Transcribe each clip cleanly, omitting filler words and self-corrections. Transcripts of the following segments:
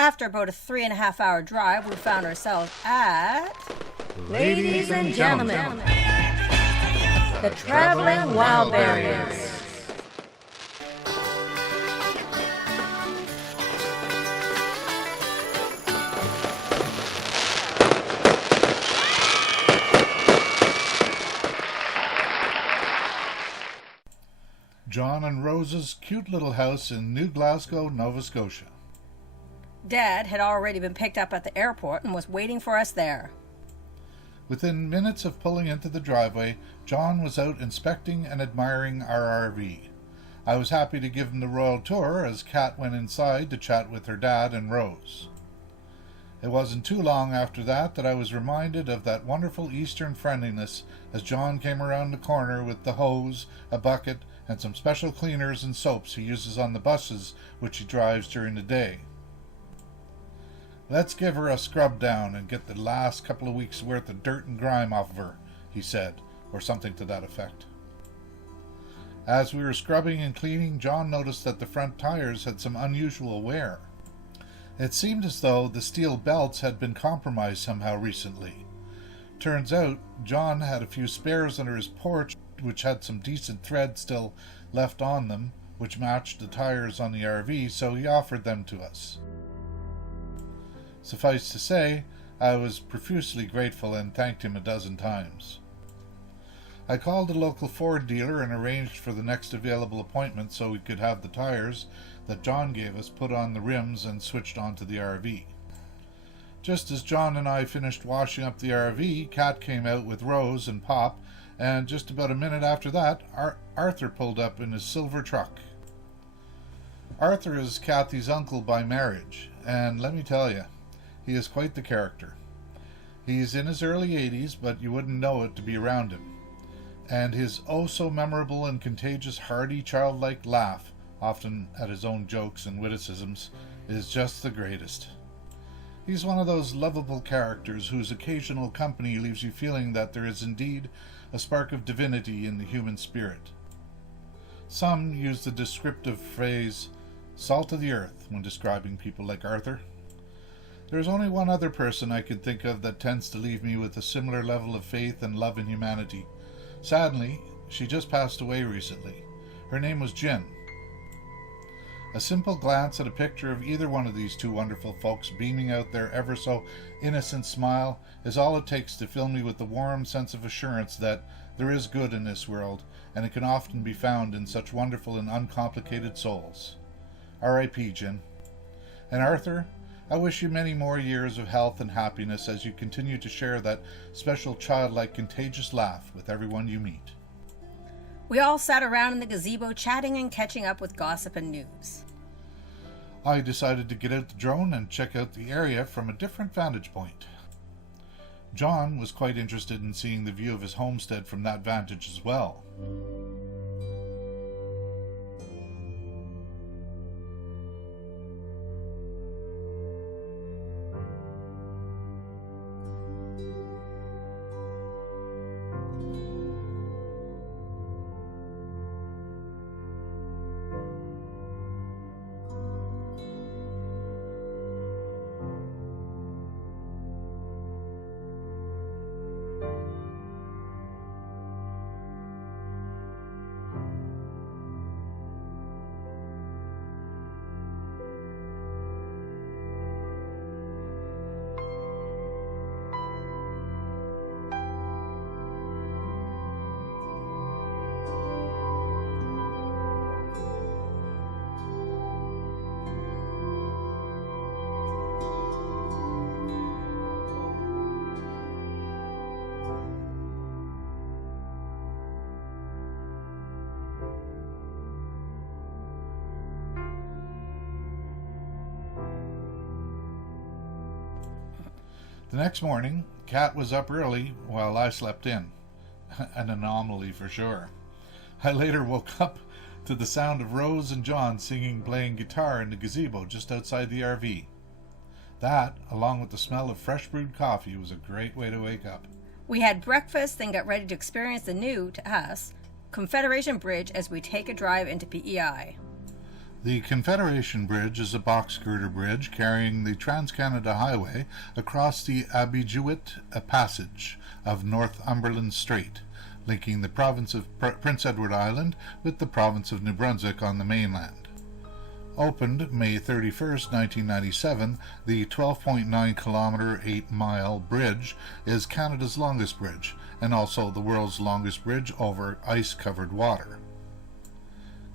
After about a 3.5-hour drive, we found ourselves at... Ladies and gentlemen, the Traveling Wildberries. John and Rose's cute little house in New Glasgow, Nova Scotia. Dad had already been picked up at the airport and was waiting for us there. Within minutes of pulling into the driveway, John was out inspecting and admiring our RV. I was happy to give him the royal tour as Kat went inside to chat with her dad and Rose. It wasn't too long after that I was reminded of that wonderful Eastern friendliness as John came around the corner with the hose, a bucket, and some special cleaners and soaps he uses on the buses which he drives during the day. "Let's give her a scrub down and get the last couple of weeks' worth of dirt and grime off of her," he said, or something to that effect. As we were scrubbing and cleaning, John noticed that the front tires had some unusual wear. It seemed as though the steel belts had been compromised somehow recently. Turns out, John had a few spares under his porch which had some decent thread still left on them, which matched the tires on the RV, so he offered them to us. Suffice to say, I was profusely grateful and thanked him a dozen times. I called a local Ford dealer and arranged for the next available appointment so we could have the tires that John gave us put on the rims and switched onto the RV. Just as John and I finished washing up the RV, Kat came out with Rose and Pop, and just about a minute after that, Arthur pulled up in his silver truck. Arthur is Kathy's uncle by marriage, and let me tell you, he is quite the character. He's in his early 80s, but you wouldn't know it to be around him. And his oh-so-memorable and contagious, hearty, childlike laugh, often at his own jokes and witticisms, is just the greatest. He's one of those lovable characters whose occasional company leaves you feeling that there is indeed a spark of divinity in the human spirit. Some use the descriptive phrase, salt of the earth, when describing people like Arthur. There's only one other person I can think of that tends to leave me with a similar level of faith and love in humanity. Sadly, she just passed away recently. Her name was Jen. A simple glance at a picture of either one of these two wonderful folks beaming out their ever so innocent smile is all it takes to fill me with the warm sense of assurance that there is good in this world, and it can often be found in such wonderful and uncomplicated souls. R.I.P. Jen. And Arthur, I wish you many more years of health and happiness as you continue to share that special childlike contagious laugh with everyone you meet. We all sat around in the gazebo chatting and catching up with gossip and news. I decided to get out the drone and check out the area from a different vantage point. John was quite interested in seeing the view of his homestead from that vantage as well. The next morning, Kat was up early while I slept in. An anomaly for sure. I later woke up to the sound of Rose and John singing playing guitar in the gazebo just outside the RV. That, along with the smell of fresh brewed coffee, was a great way to wake up. We had breakfast, then got ready to experience the new, to us, Confederation Bridge as we take a drive into PEI. The Confederation Bridge is a box girder bridge carrying the Trans-Canada Highway across the Abigewitt Passage of Northumberland Strait, linking the province of Prince Edward Island with the province of New Brunswick on the mainland. Opened May 31, 1997, the 12.9-kilometer, 8-mile bridge is Canada's longest bridge and also the world's longest bridge over ice-covered water.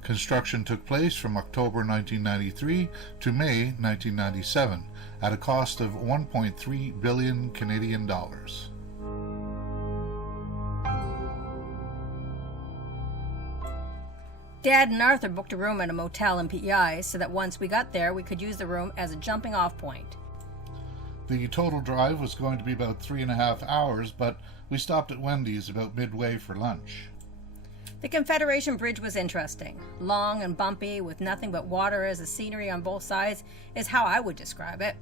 Construction took place from October 1993 to May 1997 at a cost of 1.3 billion Canadian dollars. Dad and Arthur booked a room at a motel in PEI so that once we got there we could use the room as a jumping off point. The total drive was going to be about 3.5 hours, but we stopped at Wendy's about midway for lunch. The Confederation Bridge was interesting. Long and bumpy, with nothing but water as the scenery on both sides, is how I would describe it.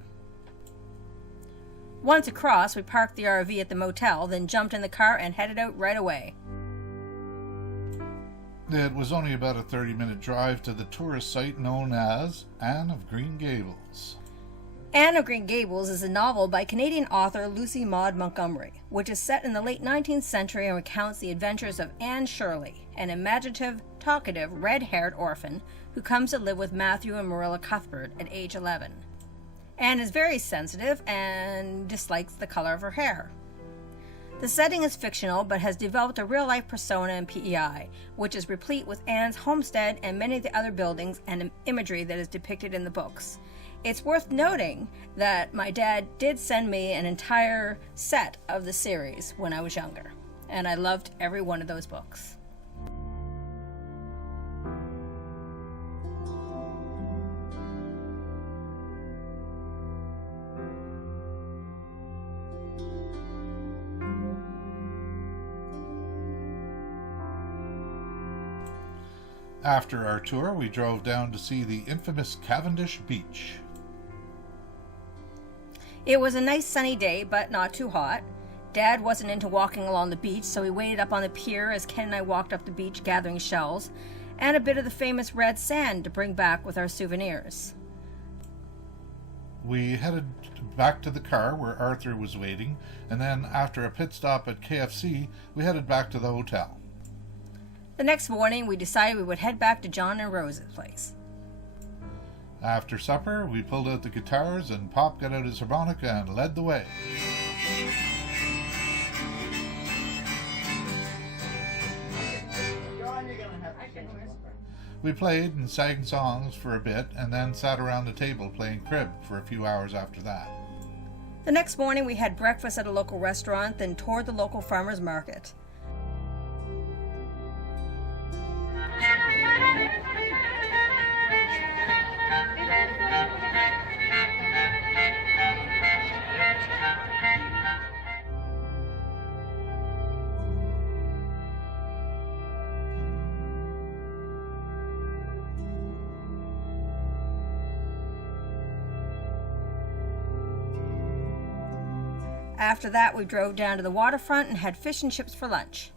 Once across, we parked the RV at the motel, then jumped in the car and headed out right away. It was only about a 30-minute drive to the tourist site known as Anne of Green Gables. Anne of Green Gables is a novel by Canadian author Lucy Maud Montgomery, which is set in the late 19th century and recounts the adventures of Anne Shirley, an imaginative, talkative, red-haired orphan who comes to live with Matthew and Marilla Cuthbert at age 11. Anne is very sensitive and dislikes the color of her hair. The setting is fictional but has developed a real-life persona in PEI, which is replete with Anne's homestead and many of the other buildings and imagery that is depicted in the books. It's worth noting that my dad did send me an entire set of the series when I was younger, and I loved every one of those books. After our tour, we drove down to see the infamous Cavendish Beach. It was a nice sunny day, but not too hot. Dad wasn't into walking along the beach, so we waited up on the pier as Ken and I walked up the beach gathering shells and a bit of the famous red sand to bring back with our souvenirs. We headed back to the car where Arthur was waiting, and then after a pit stop at KFC, we headed back to the hotel. The next morning, we decided we would head back to John and Rose's place. After supper, we pulled out the guitars and Pop got out his harmonica and led the way. We played and sang songs for a bit and then sat around the table playing crib for a few hours after that. The next morning, we had breakfast at a local restaurant, then toured the local farmers market. After that, we drove down to the waterfront and had fish and chips for lunch.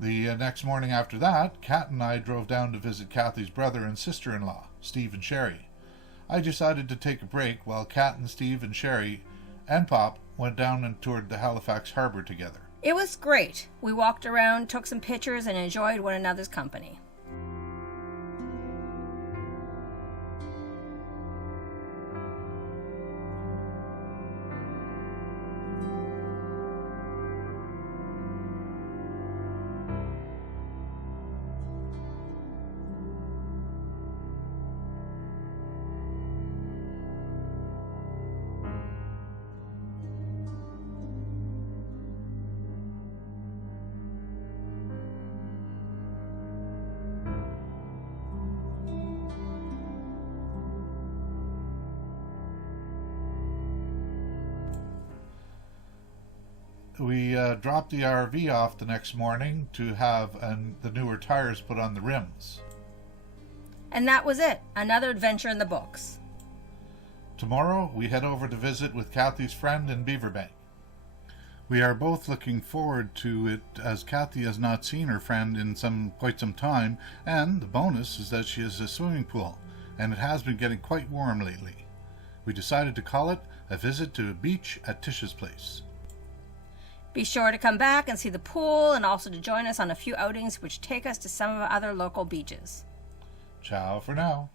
The next morning after that, Kat and I drove down to visit Kathy's brother and sister-in-law, Steve and Sherry. I decided to take a break while Kat and Steve and Sherry and Pop went down and toured the Halifax Harbor together. It was great. We walked around, took some pictures, and enjoyed one another's company. We dropped the RV off the next morning to have the newer tires put on the rims. And that was it. Another adventure in the books. Tomorrow we head over to visit with Kathy's friend in Beaverbank. We are both looking forward to it, as Kathy has not seen her friend in quite some time, and the bonus is that she has a swimming pool, and it has been getting quite warm lately. We decided to call it a visit to a beach at Tish's place. Be sure to come back and see the pool, and also to join us on a few outings which take us to some of our other local beaches. Ciao for now.